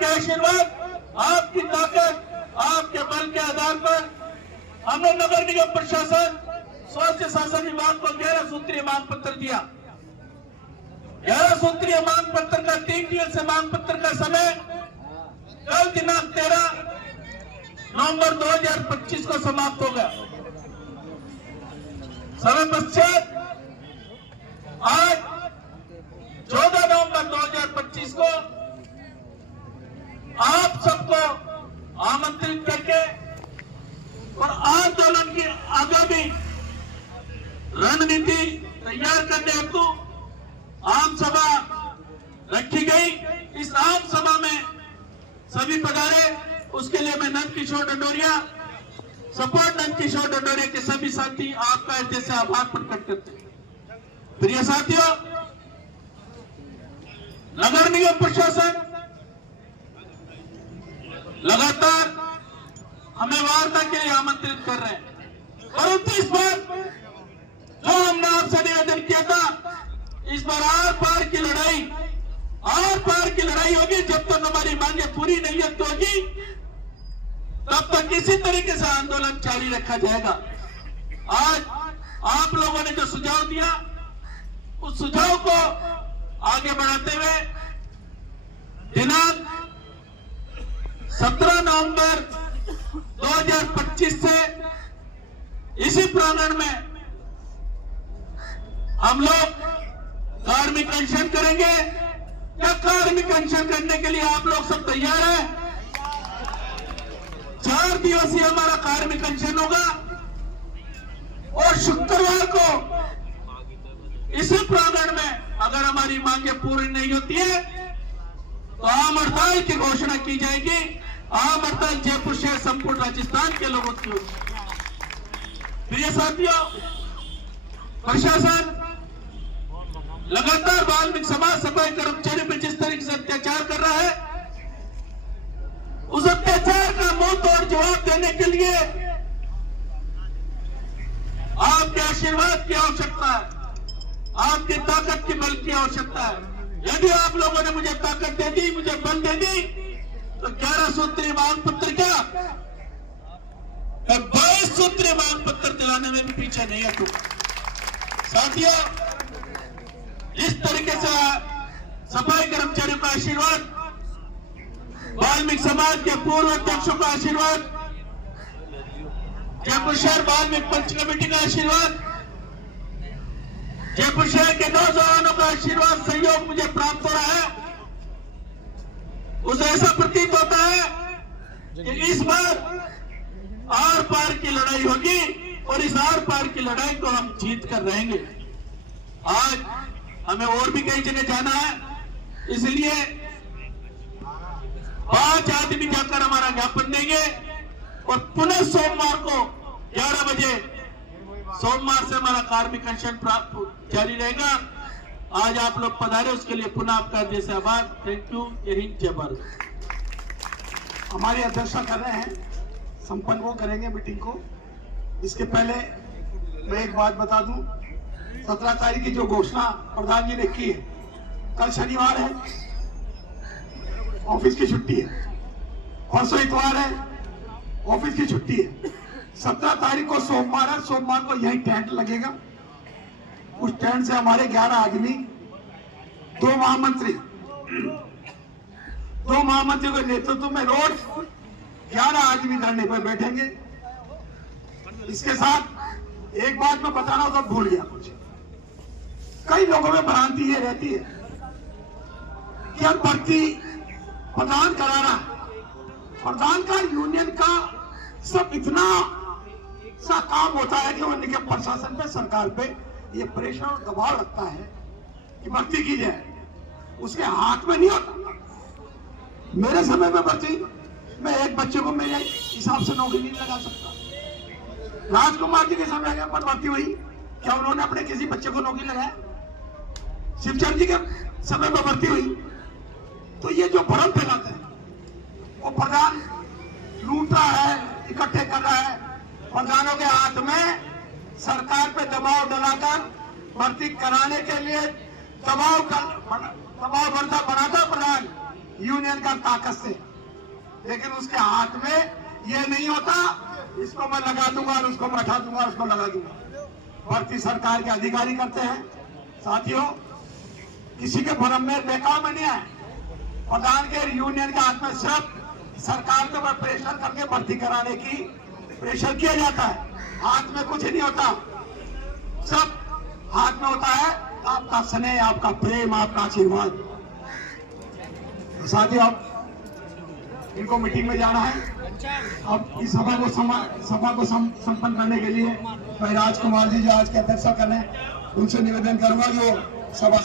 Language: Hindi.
आपके आशीर्वाद, आपकी ताकत, आपके बल के आधार पर हमने नगर निगम प्रशासन, स्वास्थ्य शासन विभाग को 11 सूत्रीय मांग पत्र दिया। 11 सूत्रीय मांग पत्र का 3 दिवसीय मांग पत्र का समय कल दिनांक 13 नवंबर 2025 को समाप्त होगा। समय पश्चात आज 14 नवंबर 2025 को आप सबको आमंत्रित करके और आंदोलन की आगामी रणनीति तैयार करने हेतु आम सभा रखी गई। इस आम सभा में सभी पधारे, उसके लिए मैं नंदकिशोर डंडोरिया, सपोर्ट नंदकिशोर डंडोरिया के सभी साथी आपका हृदय से आभार प्रकट करते हैं। प्रिय साथियों, नगर निगम प्रशासन लगातार हमें वार्ता के लिए आमंत्रित कर रहे हैं, परंतु इस बार जो हमने आपसे निवेदन किया था, इस बार आर पार की लड़ाई होगी। जब तक हमारी मांगे पूरी नहीं होगी तब तक इसी तरीके से आंदोलन जारी रखा जाएगा। आज आप लोगों ने जो सुझाव दिया, उस सुझाव को आगे बढ़ाते हुए दिनांक 17 नवंबर 2025 से इसी प्रांगण में हम लोग कार्मिक अनशन करेंगे। क्या कार्मिक अनशन करने के लिए आप लोग सब तैयार हैं? 4 दिवसीय हमारा कार्मिक अनशन होगा और शुक्रवार को इसी प्रांगण में अगर हमारी मांगे पूरी नहीं होती है तो आम हड़ताल की घोषणा की जाएगी। आम हड़ताल जयपुर शहर संपूर्ण राजस्थान के लोगों की होगी। प्रिय साथियों, प्रशासन लगातार वाल्मीकि समाज सफाई कर्मचारी पर जिस तरीके से अत्याचार कर रहा है, उस अत्याचार का मुंह तोड़ जवाब देने के लिए आपके आशीर्वाद की आवश्यकता है, आपकी ताकत की बल की आवश्यकता है। यदि आप लोगों ने मुझे ताकत दे दी, मुझे बल दे दी, तो 11 सूत्रीय मांग पत्र क्या, मैं 22 सूत्रीय मांग पत्र दिलाने में भी पीछे नहीं हटूंगा। साथियों, इस तरीके से सफाई कर्मचारियों का आशीर्वाद, वाल्मीकि समाज के पूर्व अध्यक्षों का आशीर्वाद, जयपुर शहर वाल्मीकि पंच कमेटी का आशीर्वाद, जयपुर शहर के नौजवानों का आशीर्वाद, सहयोग मुझे प्राप्त हो रहा है। उसे ऐसा प्रतीत होता है कि इस बार आर पार की लड़ाई होगी और इस आर पार की लड़ाई को हम जीत कर रहेंगे। आज हमें और भी कई जगह जाना है, इसलिए 5 आदमी जाकर हमारा ज्ञापन देंगे और पुनः सोमवार को 11 बजे सोमवार से हमारा कार्मिक अनशन प्राप्त जारी रहेगा। आज आप लोग पधारे, उसके लिए पुनः आपका हृदय से आभार। Thank you. जय हिंद, जय भारत। हमारी अध्यक्षता कर रहे हैं, संपन्न वो करेंगे मीटिंग को। इसके पहले मैं एक बात बता दूं, 17 तारीख की जो घोषणा प्रधान जी ने की है, कल शनिवार है, ऑफिस की छुट्टी है, परसों इतवार है, ऑफिस की छुट्टी है। 17 तारीख को सोमवार है, सोमवार को यही टेंट लगेगा। उस टेंट से हमारे 11 आदमी, 2 महामंत्रियों के नेतृत्व में रोज 11 आदमी धरने पर बैठेंगे। इसके साथ एक बात मैं बताना तो भूल गया कुछ। कई लोगों में भ्रांति ये रहती है कि हम भर्ती प्रदान कराना, प्रदान का यूनियन का सब इतना सा काम होता है कि वो निगम प्रशासन पे, सरकार पे ये प्रेशर और दबाव रखता है कि भर्ती की जाए। उसके हाथ में नहीं होता। मेरे समय में भर्ती, मैं एक बच्चे को मेरे हिसाब से नौकरी नहीं लगा सकता। राजकुमार जी के समय पर भर्ती हुई, क्या उन्होंने अपने किसी बच्चे को नौकरी लगाया? शिवचंद जी के समय पर भर्ती हुई। तो ये जो भ्रम फैलाते हैं, वो प्रधान लूट रहा है, इकट्ठे कर रहा है। प्रधानों के हाथ में सरकार पे दबाव डालाकर भर्ती कराने के लिए दबाव बनाता प्रधान, यूनियन का ताकत से, लेकिन उसके हाथ में ये नहीं होता इसको मैं लगा दूंगा और उसको मैं हटा दूंगा, उसको लगा दूंगा। भर्ती सरकार के अधिकारी करते हैं। साथियों, किसी के भरम में बेकाम नहीं है। प्रधान के यूनियन के हाथ में सिर्फ सरकार के ऊपर प्रेशर करके भर्ती कराने की प्रेशर किया जाता है। हाथ में कुछ नहीं होता, सब हाथ में होता है आपका स्नेह, आपका प्रेम, आपका आशीर्वाद। तो साथियों, अब इनको मीटिंग में जाना है। अब इस सभा को संपन्न करने के लिए मैं राजकुमार जी जो आज के अध्यक्षता कर रहे हैं, उनसे निवेदन करूंगा जो सभा